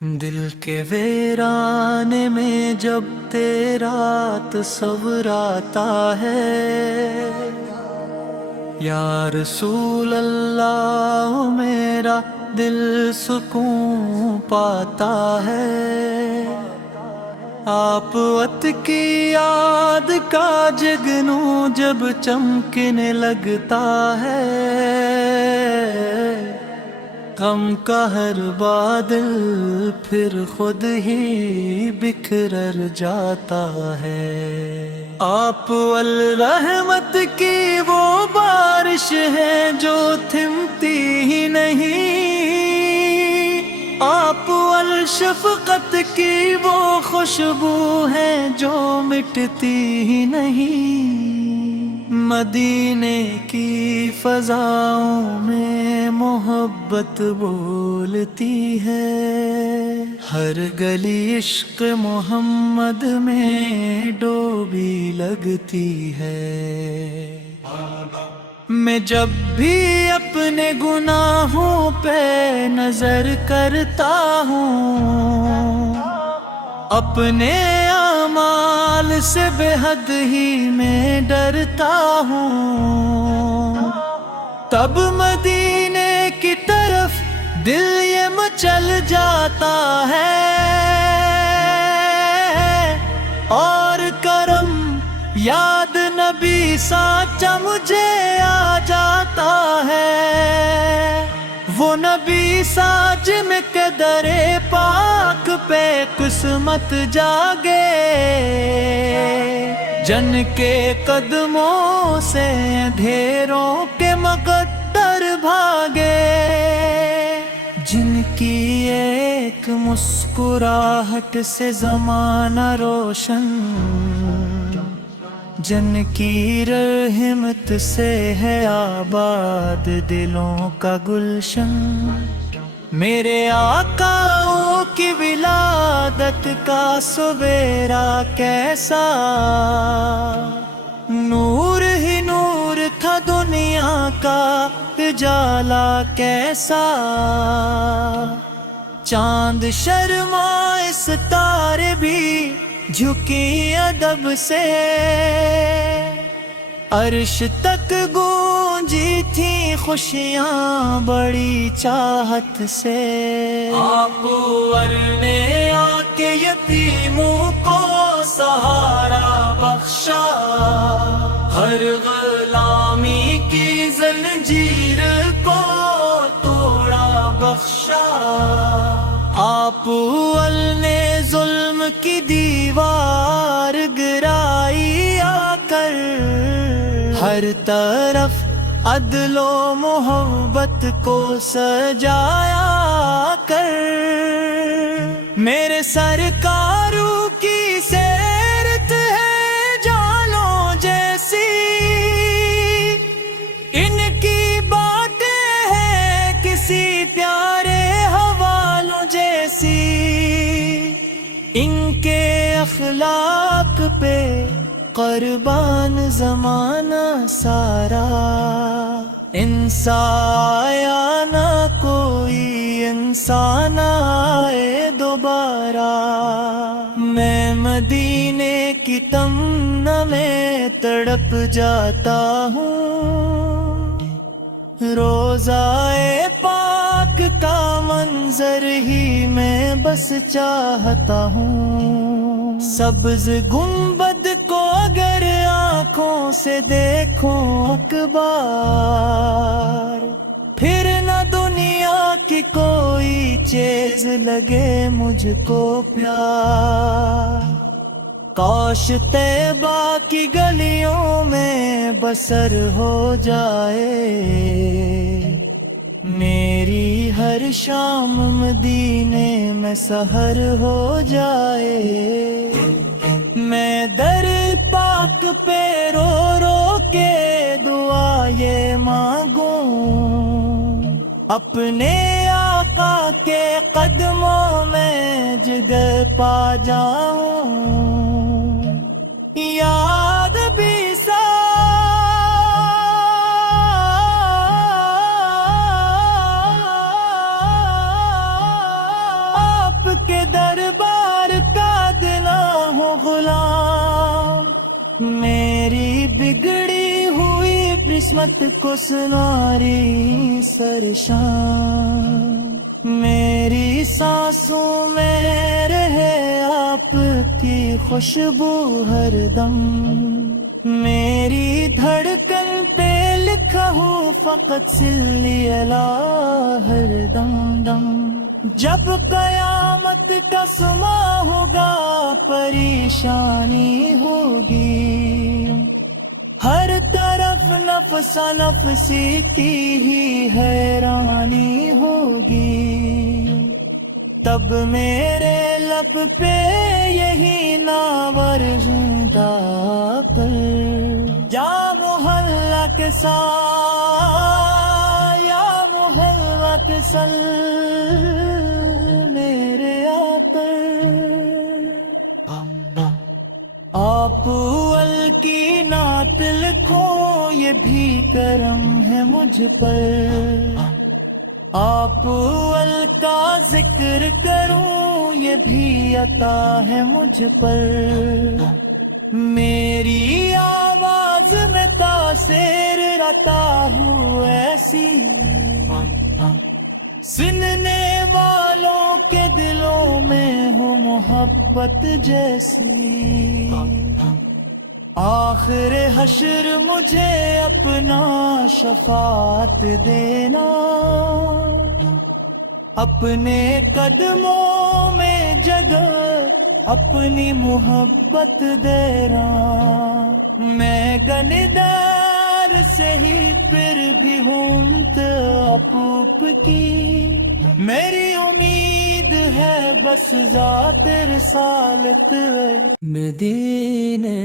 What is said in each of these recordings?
دل کے ویرانے میں جب تیرا تصور آتا ہے، یا رسول اللہ میرا دل سکون پاتا ہے۔ آپ وط کی یاد کا جگنوں جب چمکنے لگتا ہے، غم کا ہر بادل پھر خود ہی بکھر جاتا ہے۔ آپ الرحمت کی وہ بارش ہے جو تھمتی ہی نہیں، آپ الشفقت کی وہ خوشبو ہے جو مٹتی ہی نہیں۔ مدینے کی فضاؤں میں محبت بولتی ہے، ہر گلی عشق محمد میں ڈوبی لگتی ہے۔ میں جب بھی اپنے گناہوں پہ نظر کرتا ہوں، اپنے اعمال سے بے حد ہی میں ڈرتا ہوں، تب مدینے کی طرف دل یہ مچل جاتا ہے، اور کرم یاد نبی سانچا مجھے آ جاتا ہے۔ وہ نبی ساج میں قدر پاک پہ قسمت جاگے، جن کے قدموں سے اندھیروں کے مقدر بھاگے، جن کی ایک مسکراہٹ سے زمانہ روشن، جن کی رحمت سے ہے آباد دلوں کا گلشن۔ میرے آقا کی ولادت کا سویرا کیسا، نور ہی نور تھا دنیا کا اجالا کیسا، چاند شرمائے ستارے بھی جھکی ادب سے، عرش تک گونجی تھی خوشیاں بڑی چاہت سے۔ آپ ورنے آ کے یتیموں کو سہارا بخشا، ہر غلامی کی زنجیر کو توڑا بخشا، آپ نے ظلم کی دیوار گرائی آ کر، ہر طرف عدل و محبت کو سجایا کر، میرے سرکاروں کی سیرت ہے جانوں جیسی، ان کی باتیں ہیں کسی پیارے حوالوں جیسی، ان کے اخلاق پہ قربان زمانہ سارا، انسان آیا نہ کوئی انسان آئے دوبارہ، میں مدینے کی تمنا میں تڑپ جاتا ہوں، روضائے پاک کا منظر ہی میں بس چاہتا ہوں، سبز گنبد کو اگر آنکھوں سے دیکھوں اکبار، پھر نہ دنیا کی کوئی چیز لگے مجھ کو پیار، کاش طیبہ کی گلیوں میں بسر ہو جائے، میری ہر شام مدینے میں سحر ہو جائے، میں در پاک پہ رو رو کے دعا یہ مانگوں، اپنے آقا کے قدموں میں جگہ پا جاؤں، یاد بھی کے دربار کا دلا ہوں غلام، میری بگڑی ہوئی قسمت کو سنواری سرشان، میری سانسوں میں رہے آپ کی خوشبو ہر دم، میری دھڑکن پہ لکھا ہوں فقط صلی اللہ ہر دم دم، جب قیامت کا سما ہوگا پریشانی ہوگی، ہر طرف نفس نفسی کی ہی حیرانی ہوگی، تب میرے لب پہ یہی ناور زندہ کر، یا محلہ کے ساتھ یا محلہ کے سل میرے آقا، آپ اول کی نعت لکھوں یہ بھی کرم ہے مجھ پر، آپ اول کا ذکر کروں یہ بھی عطا ہے مجھ پر، میری آواز میں تاثیر رہتا ہوں ایسی، سننے والوں کے دلوں میں ہو محبت جیسی، آخر حشر مجھے اپنا شفاعت دینا، اپنے قدموں میں جگہ اپنی محبت دینا، میں گندار سے ہی پھر بھی ہوں اپوپ کی، میری امید ہے بس ذات رسالت مدینے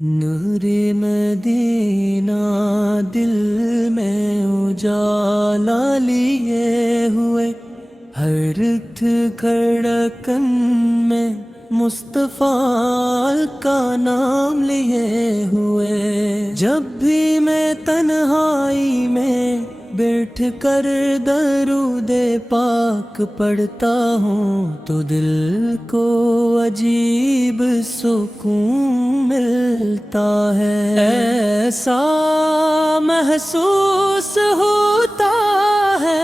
نور مدینہ دل میں اجالا لیے ہوئے، ہر دھڑکن میں مصطفیٰ کا نام لیے ہوئے، جب بھی میں تنہائی میں بیٹھ کر درود پاک پڑھتا ہوں تو دل کو عجیب سکون ملتا ہے، ایسا محسوس ہوتا ہے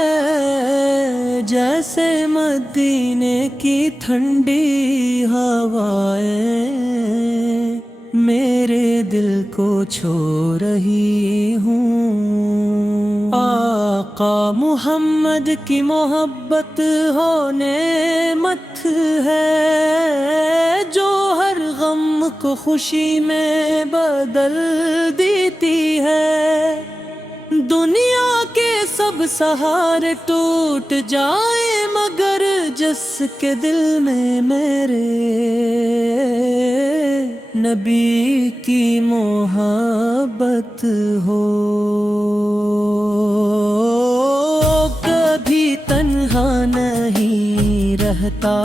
جیسے مدینے کی ٹھنڈی ہوائیں میرے دل کو چھو رہی ہوں، آقا محمد کی محبت ہو نعمت ہے جو ہر غم کو خوشی میں بدل دیتی ہے، دنیا کے سب سہارے ٹوٹ جائیں مگر جس کے دل میں میرے نبی کی محبت ہو، کبھی تنہا نہیں رہتا،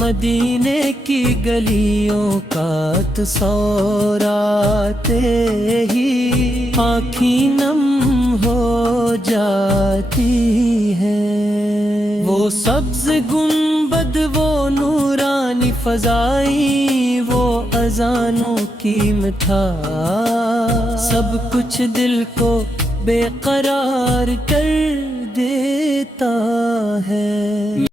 مدینے کی گلیوں کا تصور آتے ہی آنکھیں نم ہو جاتی ہیں، وہ سبز گنبد، وہ نورانی فضائیں، وہ اذانوں کی مٹھاس، سب کچھ دل کو بے قرار کر دیتا ہے۔